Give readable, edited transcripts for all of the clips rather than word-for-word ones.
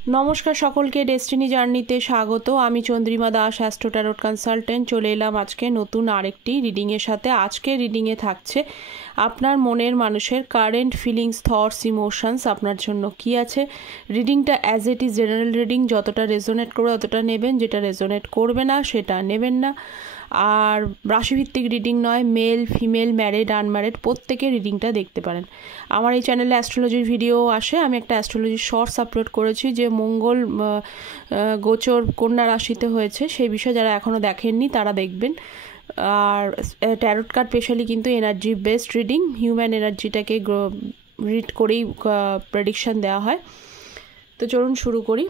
নমস্কার সকলকে ডেস্টিনি জার্নিতে স্বাগত। আমি Chandrima Das, astro tarot consultant. চলে এলাম আজকে নতুন আরেকটি রিডিংয়ের সাথে। আজকে রিডিংয়ে থাকছে আপনার মনের মানুষের কারেন্ট ফিলিংস, থটস, ইমোশনস আপনার জন্য কী আছে। রিডিংটা as it is general reading, যতটা রেজোনেট করবে ততটা নেবেন, যেটা রেজোনেট করবে না সেটা নেবেন না। আর রাশিভিত্তিক রিডিং নয়, মেল ফিমেল ম্যারিড আনম্যারিড প্রত্যেকে রিডিংটা দেখতে পারেন। আমার এই চ্যানেলে অ্যাস্ট্রোলজির ভিডিও আসে। আমি একটা অ্যাস্ট্রোলজির শর্টস আপলোড করেছি যে মঙ্গল গোচর কন্যা রাশিতে হয়েছে, সেই বিষয়ে যারা এখনও দেখেননি তারা দেখবেন। আর ট্যারোট কার্ড স্পেশালি কিন্তু এনার্জি বেসড রিডিং, হিউম্যান এনার্জিটাকে রিড করেই প্রেডিকশান দেওয়া হয়। তো চলুন শুরু করি।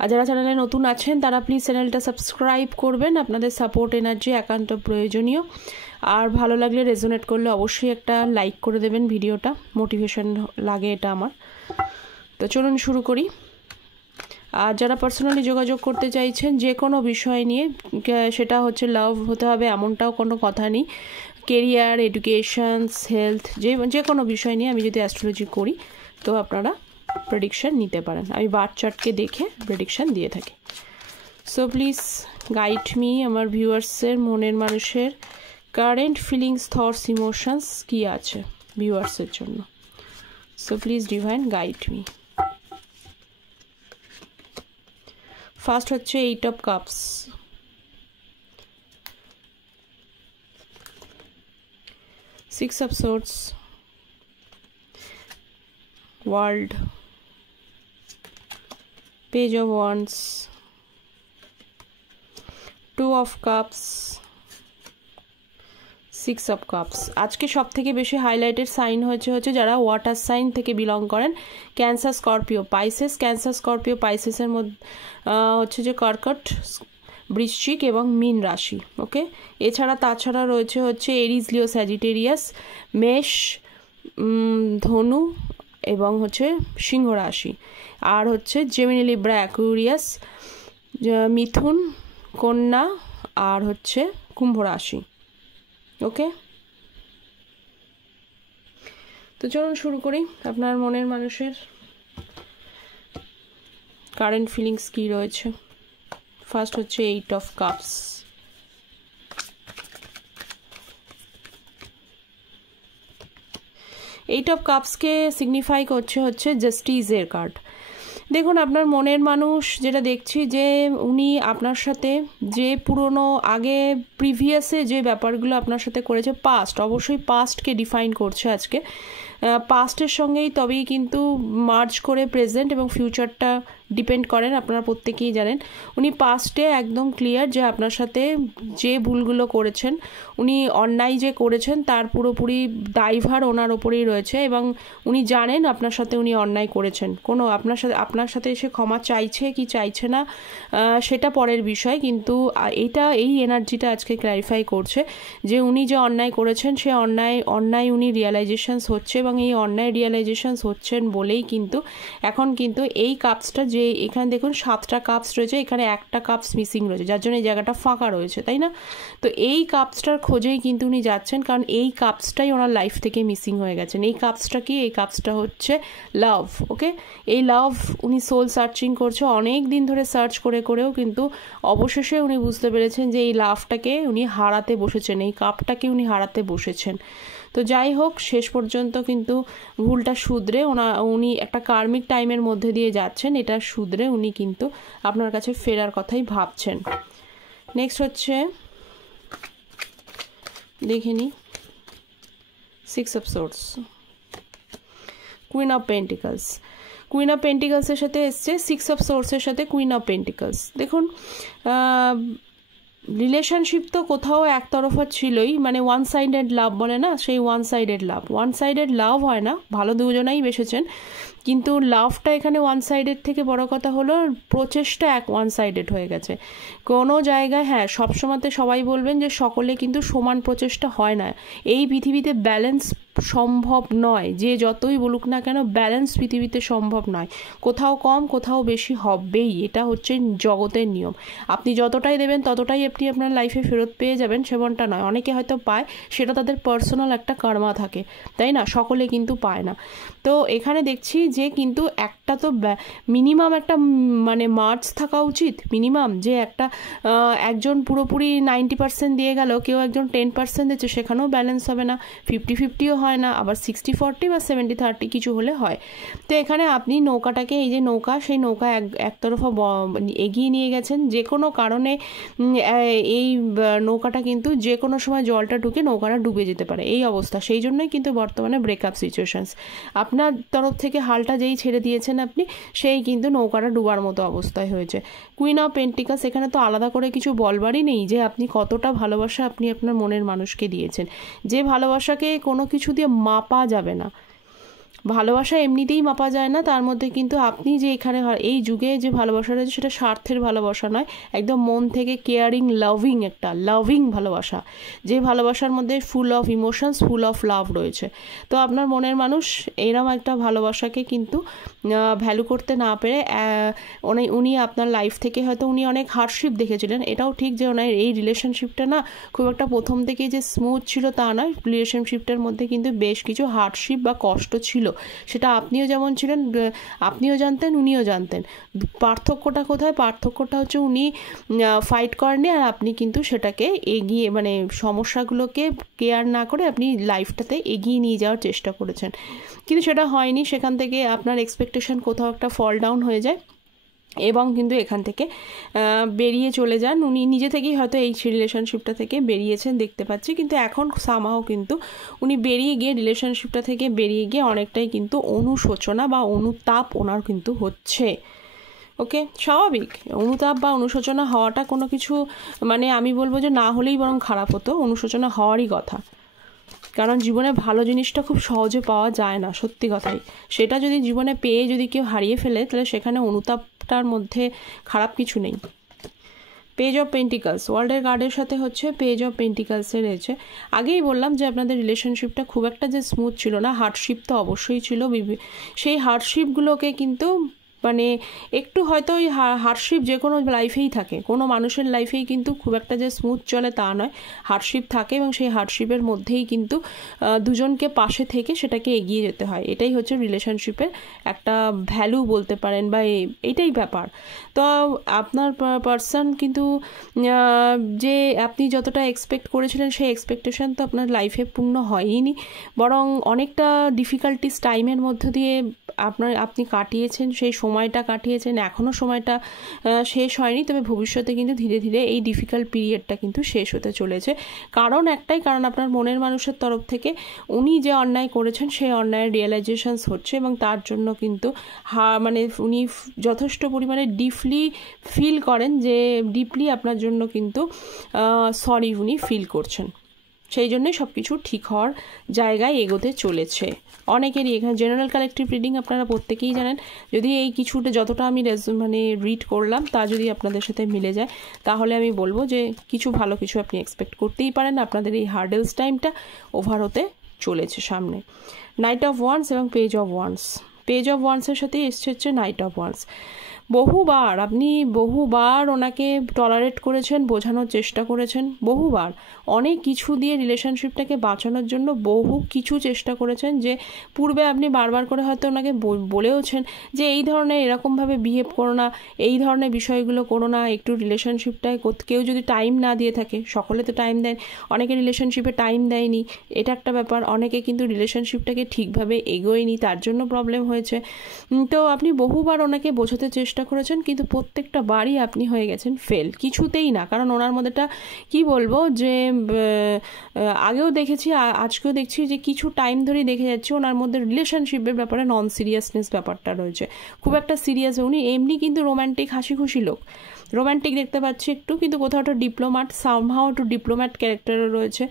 আর যারা চ্যানেলে নতুন আছেন তারা প্লিজ চ্যানেলটা সাবস্ক্রাইব করবেন, আপনাদের সাপোর্ট এনার্জি একান্ত প্রয়োজনীয়। আর ভালো লাগলে রেজোনেট করলে অবশ্যই একটা লাইক করে দেবেন, ভিডিওটা মোটিভেশন লাগে এটা আমার। তো চলুন শুরু করি। আর যারা পার্সোনালি যোগাযোগ করতে চাইছেন যে কোনো বিষয় নিয়ে, সেটা হচ্ছে লাভ হতে হবে এমনটাও কোনো কথা নেই, কেরিয়ার, এডুকেশনস, হেলথ, যে কোনো বিষয় নিয়ে আমি যদি অ্যাস্ট্রোলজি করি তো আপনারা প্রেডিকশান নিতে পারেন। আমি বার্থ চার্টকে দেখে প্রেডিকশান দিয়ে থাকি। সো প্লিজ গাইড মি, আমার ভিউয়ার্সের মনের মানুষের কারেন্ট ফিলিংস, থটস, ইমোশনস কী আছে ভিউয়ার্সের জন্য। So please divine guide me. First হচ্ছে 8 of cups, 6 of swords, world, Page of Wands, 2 of Cups, 6 of Cups। আজকে সব থেকে বেশি হাইলাইটেড সাইন হচ্ছে যারা ওয়াটার সাইন থেকে বিলং করেন, Cancer, Scorpio, Pisces. Cancer, Scorpio, পাইসেসের মধ্যে হচ্ছে যে কর্কট, বৃশ্চিক এবং মীন রাশি। ওকে, তাছাড়া রয়েছে হচ্ছে এরিজ, লিও, স্যাজিটেরিয়াস, মেষ, ধনু এবং হচ্ছে সিংহ রাশি। আর হচ্ছে জেমিনি, লিব্রা, অ্যাকুয়ারিয়াস, মিথুন, কন্যা আর হচ্ছে কুম্ভ রাশি। ওকে, তো চলুন শুরু করি। আপনার মনের মানুষের কারেন্ট ফিলিংস কী রয়েছে। ফার্স্ট হচ্ছে 8 অফ কাপস। এইট অফ কাপসকে সিগনিফাই করছে হচ্ছে জাস্টিসের কার্ড। দেখুন, আপনার মনের মানুষ যেটা দেখছি যে উনি আপনার সাথে যে পুরনো আগে প্রিভিয়াসে যে ব্যাপারগুলো আপনার সাথে করেছে, পাস্ট, অবশ্যই পাস্টকে ডিফাইন করছে আজকে। পাস্টের সঙ্গেই তবেই কিন্তু মার্জ করে প্রেজেন্ট এবং ফিউচারটা ডিপেন্ড করেন। আপনারা প্রত্যেকেই জানেন উনি পাস্টে একদম ক্লিয়ার যে আপনার সাথে যে ভুলগুলো করেছেন, উনি অন্যায় যে করেছেন তার পুরোপুরি দায়ভার ওনার ওপরেই রয়েছে এবং উনি জানেন আপনার সাথে উনি অন্যায় করেছেন। কোনো আপনার সাথে এসে ক্ষমা চাইছে কি চাইছে না সেটা পরের বিষয়, কিন্তু এই এনার্জিটা আজকে ক্ল্যারিফাই করছে যে উনি যে অন্যায় করেছেন সে অন্যায় উনি রিয়েলাইজেশনস হচ্ছে এবং এই অন্যায় রিয়েলাইজেশনস হচ্ছেন বলেই কিন্তু এখন কিন্তু এই কাপসটা, যে এখানে দেখুন 7টা কাপস রয়েছে, এখানে একটা কাপস মিসিং রয়েছে, যার জন্য এই জায়গাটা ফাঁকা রয়েছে, তাই না? তো এই কাপসটার খোঁজেই কিন্তু উনি যাচ্ছেন, কারণ এই কাপসটাই ওনার লাইফ থেকে মিসিং হয়ে গেছেন। এই কাপসটা কি? এই কাপসটা হচ্ছে লাভ। ওকে, এই লাভ উনি সোল সার্চিং করছে, অনেক দিন ধরে সার্চ করেও কিন্তু অবশেষে উনি বুঝতে পেরেছেন যে এই লাভটাকে উনি হারাতে বসেছেন, এই কাপটাকে উনি হারাতে বসেছেন। তো যাই হোক, শেষ পর্যন্ত কিন্তু ভুলটা শুধরে উনি একটা কার্মিক টাইমের মধ্যে দিয়ে যাচ্ছেন, এটা শুধরে উনি কিন্তু আপনার কাছে ফেরার কথাই ভাবছেন। নেক্সট হচ্ছে দেখে নিই 6 of swords, queen of pentacles. Queen of পেন্টিকলসের সাথে এসছে 6 অফ সোর্সের সাথে কুইন অফ পেন্টিকলস। দেখুন, রিলেশনশিপ তো কোথাও একতরফা ছিলই, মানে ওয়ান সাইডেড লাভ বলে না, সেই ওয়ান সাইডেড লাভ হয় না, ভালো দুজনেই বেসেছেন, কিন্তু লাভটা এখানে ওয়ান সাইডেড থেকে বড় কথা হলো প্রচেষ্টা ওয়ান সাইডেড হয়ে গেছে কোনো জায়গায়। হ্যাঁ, সবসময়তে সবাই বলবেন যে সকলে কিন্তু সমান প্রচেষ্টা হয় না, এই পৃথিবীতে ব্যালেন্স সম্ভব নয়, যে যতই বলুক না কেন ব্যালেন্স পৃথিবীতে সম্ভব নয়, কোথাও কম কোথাও বেশি হবেই, এটা হচ্ছে জগতের নিয়ম। আপনি যতটাই দেবেন ততটাই আপনি আপনার লাইফে ফেরত পেয়ে যাবেন সেমনটা নয়। অনেকে হয়তো পায়, সেটা তাদের পার্সোনাল একটা কর্মা থাকে, তাই না? সকলে কিন্তু পায় না। তো এখানে দেখছি যে কিন্তু একটা তো মিনিমাম একটা মানে মার্কস থাকা উচিত, মিনিমাম যে একটা একজন পুরোপুরি 90% দিয়ে গেল, কেউ একজন 10% দিচ্ছে, সেখানেও ব্যালেন্স হবে না, 50-50ও হয় না, আবার 60-40 বা 70-30 কিছু হলে হয়। তো এখানে আপনি নৌকাটাকে, এই যে নৌকা, সেই নৌকা একতরফা এগিয়ে নিয়ে গেছেন। যে কোনো কারণে এই নৌকাটা কিন্তু যে কোনো সময় জলটা ঢুকে নৌকাটা ডুবে যেতে পারে, এই অবস্থা। সেই জন্যই কিন্তু বর্তমানে ব্রেকআপ সিচুয়েশনস। আপনার তরফ থেকে হালটা যেই ছেড়ে দিয়েছেন আপনি, সেই কিন্তু নৌকাটা ডুবার মতো অবস্থায় হয়েছে। কুইন অফ পেন্টিকালস, এখানে তো আলাদা করে কিছু বলবারই নেই যে আপনি কতটা ভালোবাসা আপনি আপনার মনের মানুষকে দিয়েছেন, যে ভালোবাসাকে কোনো কিছু দিয়ে মাপা যাবে না। ভালোবাসা এমনিতেই মাপা যায় না, তার মধ্যে কিন্তু আপনি যে এখানে এই যুগে যে ভালোবাসা রয়েছে সেটা স্বার্থের ভালোবাসা নয়, একদম মন থেকে কেয়ারিং, লাভিং, একটা লাভিং ভালোবাসা, যে ভালোবাসার মধ্যে full of emotions, full of love রয়েছে। তো আপনার মনের মানুষ এরম একটা ভালোবাসাকে কিন্তু ভ্যালু করতে না পেরে উনি আপনার লাইফ থেকে হয়তো উনি অনেক হার্ডশিপ দেখেছিলেন। এটাও ঠিক যে ওনার এই রিলেশনশিপটা না খুব একটা প্রথম থেকেই যে স্মুথ ছিল তা নয়, রিলেশনশিপটার মধ্যে কিন্তু বেশ কিছু হার্ডশিপ বা কষ্ট ছিল, সেটা আপনিও যেমন ছিলেন, আপনিও জানতেন, উনিও জানতেন। পার্থক্যটা কোথায়? পার্থক্যটা হচ্ছে উনি ফাইট করেননি, আর আপনি কিন্তু সেটাকে এগিয়ে, মানে সমস্যাগুলোকে কেয়ার না করে আপনি লাইফটাতে এগিয়ে নিয়ে যাওয়ার চেষ্টা করেছেন, কিন্তু সেটা হয়নি। সেখান থেকে আপনার এক্সপেকটেশন কোথাও একটা ফল ডাউন হয়ে যায় এবং কিন্তু এখান থেকে বেরিয়ে চলে যান। উনি নিজে থেকেই হয়তো এই রিলেশনশিপটা থেকে বেরিয়েছেন দেখতে পাচ্ছি, কিন্তু এখন সামহাও কিন্তু উনি বেরিয়ে গিয়ে, রিলেশনশিপটা থেকে বেরিয়ে গিয়ে অনেকটাই কিন্তু অনুশোচনা বা অনুতাপ ওনার কিন্তু হচ্ছে। ওকে, স্বাভাবিক। অনুতাপ বা অনুশোচনা হওয়াটা কোনো কিছু, মানে আমি বলবো যে না হলেই বরং খারাপ হতো, অনুশোচনা হওয়ারই কথা। কারণ জীবনে ভালো জিনিসটা খুব সহজে পাওয়া যায় না, সত্যি কথাই। সেটা যদি জীবনে পেয়ে যদি কেউ হারিয়ে ফেলে, তাহলে সেখানে অনুতাপটার মধ্যে খারাপ কিছু নেই। পেজ অফ পেন্টিকালস, ওয়ার্ল্ডের কার্ডের সাথে হচ্ছে পেজ অফ পেন্টিকালসে রয়েছে। আগেই বললাম যে আপনাদের রিলেশনশিপটা খুব একটা যে স্মুথ ছিল না, হার্ডশিপ তো অবশ্যই ছিল। সেই হার্ডশিপগুলোকে কিন্তু মানে একটু হয়তো ওই হার্ডশিপ যে কোনো লাইফেই থাকে, কোনো মানুষের লাইফেই কিন্তু খুব একটা যে স্মুথ চলে তা নয়, হার্ডশিপ থাকে, এবং সেই হার্ডশিপের মধ্যেই কিন্তু দুজনকে পাশে থেকে সেটাকে এগিয়ে যেতে হয়। এটাই হচ্ছে রিলেশনশিপের একটা ভ্যালু বলতে পারেন, বা এইটাই ব্যাপার। তো আপনার পার্সন কিন্তু যে আপনি যতটা এক্সপেক্ট করেছিলেন সেই এক্সপেকটেশন তো আপনার লাইফে পূর্ণ হয়নি, বরং অনেকটা ডিফিকাল্টিস টাইমের মধ্য দিয়ে আপনি কাটিয়েছেন, সেই সময়টা কাটিয়েছেন। এখনও সময়টা শেষ হয়নি, তবে ভবিষ্যতে কিন্তু ধীরে ধীরে এই ডিফিকাল্ট পিরিয়ডটা কিন্তু শেষ হতে চলেছে। কারণ একটাই, কারণ আপনার মনের মানুষের তরফ থেকে উনি যে অন্যায় করেছেন সেই অন্যায়ের রিয়েলাইজেশনস হচ্ছে, এবং তার জন্য কিন্তু মানে উনি যথেষ্ট পরিমাণে ডিপলি ফিল করেন, যে ডিপলি আপনার জন্য কিন্তু সরি উনি ফিল করছেন। সেই জন্যই সব কিছু ঠিক হওয়ার জায়গায় এগোতে চলেছে অনেকেরই। এখানে জেনারেল কালেকটিভ রিডিং আপনারা প্রত্যেকেই জানেন। যদি এই কিছুটা যতটা আমি মানে রিড করলাম তা যদি আপনাদের সাথে মিলে যায়, তাহলে আমি বলবো যে কিছু ভালো কিছু আপনি এক্সপেক্ট করতেই পারেন। আপনাদের এই হার্ডেলস টাইমটা ওভার হতে চলেছে সামনে। নাইট অফ ওয়ান্স এবং page of wands, page of ওয়ান্সের সাথে এসছে হচ্ছে নাইট অফ ওয়ান্স। আপনি বহুবার ওনাকে টলারেট করেছেন, বোঝানোর চেষ্টা করেছেন, বহুবার অনেক কিছু দিয়ে রিলেশনশিপটাকে বাঁচানোর জন্য বহু কিছু চেষ্টা করেছেন। যে পূর্বে আপনি বারবার করে হয়তো ওনাকে বলেওছেন যে এই ধরনের এরকমভাবে বিহেভ করো না, এই ধরনের বিষয়গুলো করো না, একটু রিলেশনশিপটায় কেউ যদি টাইম না দিয়ে থাকে, সকলে তো টাইম দেন, অনেকে রিলেশনশিপে টাইম দেয়নি, এটা একটা ব্যাপার। অনেকে কিন্তু রিলেশনশিপটাকে ঠিকভাবে এগোয়নি, তার জন্য প্রবলেম হয়েছে। তো আপনি বহুবার ওনাকে বোঝাতে চেষ্টা করেছেন, কিন্তু প্রত্যেকটা বারই আপনি হয়ে গেছেন ফেল, কিছুতেই না। কারণ ওনার মধ্যেটা কি বলবো, যে আগেও দেখেছি আজকেও দেখছি যে কিছু টাইম ধরেই দেখে যাচ্ছে ওনার মধ্যে রিলেশনশিপের ব্যাপারে নন সিরিয়াসনেস ব্যাপারটা রয়েছে, খুব একটা সিরিয়াস। উনি এমনি কিন্তু রোম্যান্টিক, হাসি খুশি লোক, রোম্যান্টিক দেখতে পাচ্ছি একটু, কিন্তু কোথাও একটা ডিপ্লোম্যাট, সামহাও একটু ডিপ্লোম্যাট ক্যারেক্টারও রয়েছে,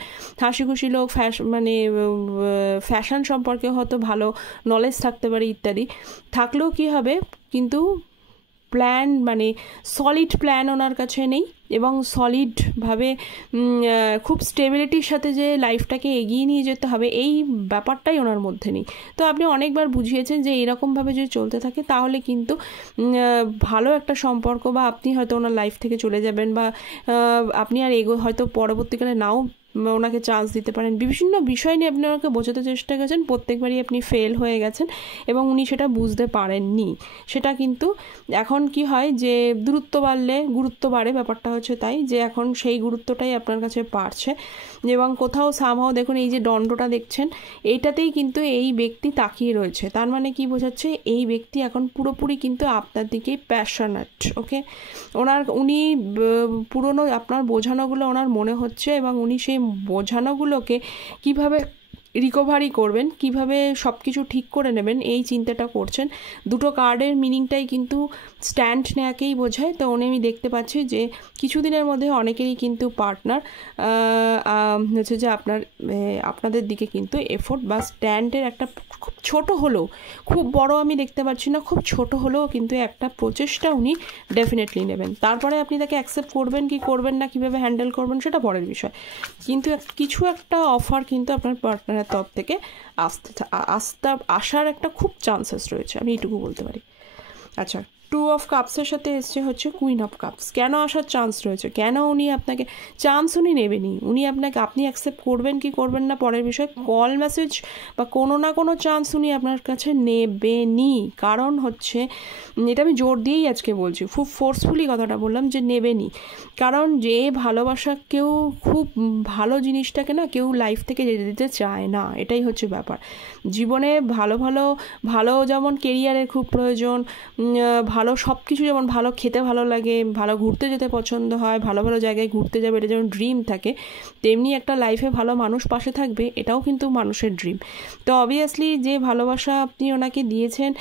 হাসি খুশি লোক, মানে ফ্যাশন সম্পর্কে হয়তো ভালো নলেজ থাকতে পারে ইত্যাদি। থাকলেও কি হবে, কিন্তু প্ল্যান, মানে সলিড প্ল্যান ওনার কাছে নেই, এবং সলিডভাবে খুব স্টেবিলিটির সাথে যে লাইফটাকে এগিয়ে নিয়ে যেতে হবে এই ব্যাপারটাই ওনার মধ্যে নেই। তো আপনি অনেকবার বুঝিয়েছেন যে এরকমভাবে যদি চলতে থাকে তাহলে কিন্তু ভালো একটা সম্পর্ক, বা আপনি হয়তো ওনার লাইফ থেকে চলে যাবেন, বা আপনি আর হয়তো পরবর্তীকালে নাও ওনাকে চান্স দিতে পারেন, বিভিন্ন বিষয় নিয়ে আপনি ওনাকে বোঝাতে চেষ্টা করেছেন, প্রত্যেকবারই আপনি ফেল হয়ে গেছেন এবং উনি সেটা বুঝতে পারেননি। সেটা কিন্তু এখন কি হয় যে দূরত্ব বাড়লে গুরুত্ব বাড়ে, ব্যাপারটা হচ্ছে তাই যে এখন সেই গুরুত্বটাই আপনার কাছে বাড়ছে। এবং কোথাও সামহাও দেখুন এই যে দণ্ডটা দেখছেন, এইটাতেই কিন্তু এই ব্যক্তি তাকিয়ে রয়েছে। তার মানে কি বোঝাচ্ছে, এই ব্যক্তি এখন পুরোপুরি কিন্তু আপনার দিকেই প্যাশনেট। ওকে, উনি পুরনো আপনার বোঝানোগুলো ওনার মনে হচ্ছে এবং উনি সেই বোঝানোগুলোকে কিভাবে রিকভারি করবেন, কিভাবে সব কিছু ঠিক করে নেবেন, এই চিন্তাটা করছেন। দুটো কার্ডের মিনিংটাই কিন্তু স্ট্যান্ড নেওয়াকেই বোঝায়। তো উনি আমি দেখতে পাচ্ছি যে কিছুদিনের মধ্যে অনেকেরই কিন্তু পার্টনার হচ্ছে যে আপনাদের দিকে কিন্তু এফোর্ট বা স্ট্যান্ডের একটা খুব ছোট হলেও, খুব বড় আমি দেখতে পাচ্ছি না, খুব ছোট হলেও কিন্তু একটা প্রচেষ্টা উনি ডেফিনেটলি নেবেন। তারপরে আপনি তাকে অ্যাকসেপ্ট করবেন কি করবেন না, কীভাবে হ্যান্ডেল করবেন সেটা পরের বিষয়, কিন্তু কিছু একটা অফার কিন্তু আপনার পার্টনারের তরফ থেকে আসার একটা খুব চান্সেস রয়েছে, আমি এইটুকু বলতে পারি। আচ্ছা, 2 অফ কাপসের সাথে এসছে হচ্ছে কুইন অফ কাপস। কেন আসার চান্স রয়েছে, কেন উনি আপনাকে চান্স উনি নেবেনি, উনি আপনি অ্যাকসেপ্ট করবেন কি করবেন না পরের বিষয়, কল মেসেজ বা কোনো না কোনো চান্স উনি আপনার কাছে নেবেনি। কারণ হচ্ছে, এটা আমি জোর দিয়েই আজকে বলছি, খুব ফোর্সফুলি কথাটা বললাম যে নেবেনি। কারণ যে ভালোবাসা, কেউ খুব ভালো জিনিসটাকে না কেউ লাইফ থেকে যেতে দিতে চায় না, এটাই হচ্ছে ব্যাপার। জীবনে ভালো যেমন কেরিয়ারের খুব প্রয়োজন, ভালো সব কিছু, যেমন ভালো খেতে ভালো লাগে, ভালো ঘুরতে যেতে পছন্দ হয়, ভালো ভালো জায়গায় ঘুরতে যাবে, এটা যেমন ড্রিম থাকে, তেমনি একটা লাইফে ভালো মানুষ পাশে থাকবে, এটাও কিন্তু মানুষের ড্রিম। তো অবভিয়াসলি যে ভালোবাসা আপনি ওনাকে দিয়েছেন,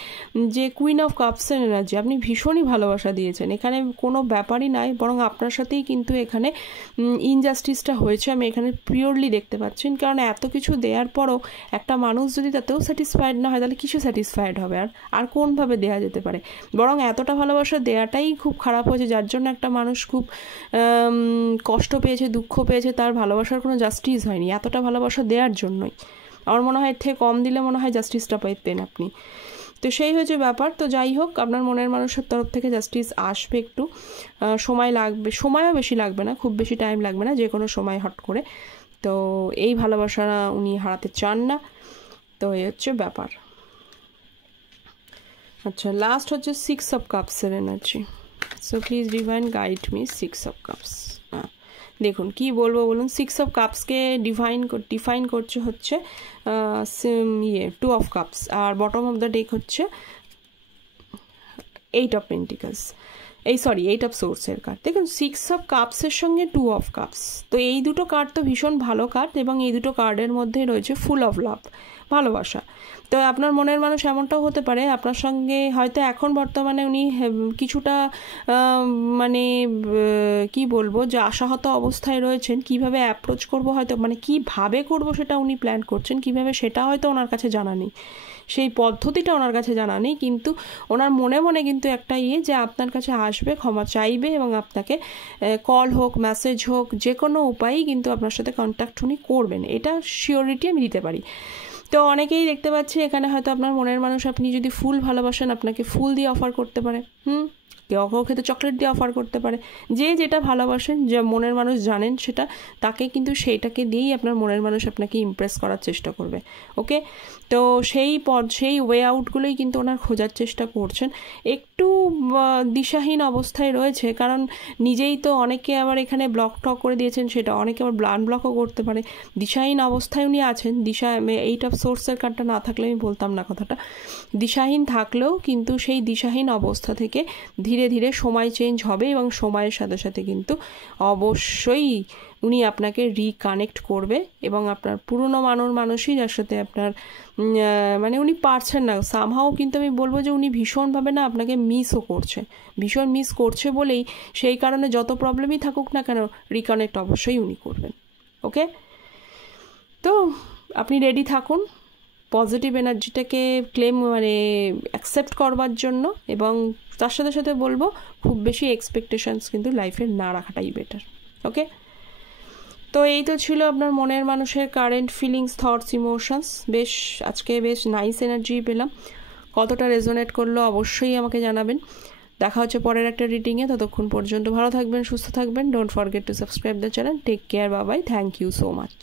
যে কুইন অফ কাপসের এনার্জি, আপনি ভীষণই ভালোবাসা দিয়েছেন, এখানে কোনো ব্যাপারই নাই, বরং আপনার সাথেই কিন্তু এখানে ইনজাস্টিসটা হয়েছে, আমি এখানে পিওরলি দেখতে পাচ্ছেন। কারণ এত কিছু দেওয়ার পরও একটা মানুষ যদি তাতেও স্যাটিসফাইড না হয়, তাহলে কিছু স্যাটিসফাইড হবে আর কোনভাবে দেওয়া যেতে পারে। বরং এতটা ভালোবাসা দেওয়াটাই খুব খারাপ হয়েছে, যার জন্য একটা মানুষ খুব কষ্ট পেয়েছে, দুঃখ পেয়েছে, তার ভালোবাসার কোনো জাস্টিস হয়নি এতটা ভালোবাসা দেওয়ার জন্যই। আমার মনে হয় এর থেকে কম দিলে মনে হয় জাস্টিসটা পেতেন আপনি। তো সেই হচ্ছে ব্যাপার। তো যাই হোক, আপনার মনের মানুষের তরফ থেকে জাস্টিস আসবে, একটু সময় লাগবে, সময়ও বেশি লাগবে না, খুব বেশি টাইম লাগবে না, যে কোনো সময় হট করে। তো এই ভালোবাসা উনি হারাতে চান না, তো এই হচ্ছে ব্যাপার। আচ্ছা, লাস্ট হচ্ছে 6 অফ কাপসের energy. So please divine guide me 6 of cups. দেখুন কি বলবো বলুন, 6 অফ কাপসকে ডিফাইন করছে হচ্ছে 2 অফ কাপস, আর বটম অফ দ্য ডেক হচ্ছে 8 অফ পেন্টিকলস, 8 অফ সোর্সের কার্ড। দেখুন 6 অফ কাপসের সঙ্গে 2 অফ কাপস, তো এই দুটো কার্ড তো ভীষণ ভালো কার্ড, এবং এই দুটো কার্ডের মধ্যে রয়েছে ফুল অফ লাভ, ভালোবাসা। তো আপনার মনের মানুষ এমনটাও হতে পারে আপনার সঙ্গে হয়তো এখন বর্তমানে উনি কিছুটা মানে কি বলবো, যে আশাহত অবস্থায় রয়েছেন, কিভাবে অ্যাপ্রোচ করব হয়তো, মানে কিভাবে করব সেটা উনি প্ল্যান করছেন, কিভাবে সেটা হয়তো ওনার কাছে জানা নেই, সেই পদ্ধতিটা ওনার কাছে জানা নেই, কিন্তু ওনার মনে মনে কিন্তু একটা যে আপনার কাছে আসবে, ক্ষমা চাইবে, এবং আপনাকে কল হোক, মেসেজ হোক, যে কোনো উপায়েই কিন্তু আপনার সাথে কন্ট্যাক্ট উনি করবেন, এটা শিওরিটি আমি দিতে পারি। তো অনেকেই দেখতে পাচ্ছি এখানে হয়তো আপনার মনের মানুষ, আপনি যদি ফুল ভালোবাসেন, আপনাকে ফুল দিয়ে অফার করতে পারে, কেউ খেতে চকলেট দিয়ে অফার করতে পারে, যে যেটা ভালোবাসেন, যে মনের মানুষ জানেন সেটা, তাকে কিন্তু সেইটাকে দিয়েই আপনার মনের মানুষ আপনাকে ইমপ্রেস করার চেষ্টা করবে। ওকে, তো সেই ওয়ে আউটগুলোই কিন্তু ওনার খোঁজার চেষ্টা করছেন। একটু দিশাহীন অবস্থায় রয়েছে, কারণ নিজেই তো অনেকে আবার এখানে ব্লক টক করে দিয়েছেন, সেটা অনেকে আবার আনব্লকও করতে পারে। দিশাহীন অবস্থায় উনি আছেন, 8 অফ সোর্সের কার্ডটা না থাকলে আমি বলতাম না কথাটা, দিশাহীন থাকলেও কিন্তু সেই দিশাহীন অবস্থা থেকে ধীরে ধীরে সময় চেঞ্জ হবে, এবং সময়ের সাথে সাথে কিন্তু অবশ্যই উনি আপনাকে রিকানেক্ট করবে, এবং আপনার পুরনো মানুষই, যার সাথে আপনার মানে উনি পারছেন না সামহাও, কিন্তু আমি বলবো যে উনি ভীষণভাবে না আপনাকে ভীষণ মিস করছে বলেই সেই কারণে যত প্রবলেমই থাকুক না কেন, রিকানেক্ট অবশ্যই উনি করবেন। ওকে, তো আপনি রেডি থাকুন পজিটিভ এনার্জিটাকে অ্যাকসেপ্ট করবার জন্য, এবং তার সাথে সাথে বলবো খুব বেশি এক্সপেকটেশনস কিন্তু লাইফে না রাখাটাই বেটার। ওকে, তো এই তো ছিল আপনার মনের মানুষের কারেন্ট ফিলিংস, থটস, ইমোশনস। আজকে বেশ নাইস এনার্জি পেলাম, কতটা রেজোনেট করলো অবশ্যই আমাকে জানাবেন। দেখা হচ্ছে পরের একটা রিডিংয়ে। ততক্ষণ পর্যন্ত ভালো থাকবেন, সুস্থ থাকবেন। Don't forget to subscribe the channel. Take care, bye bye, thank you so much.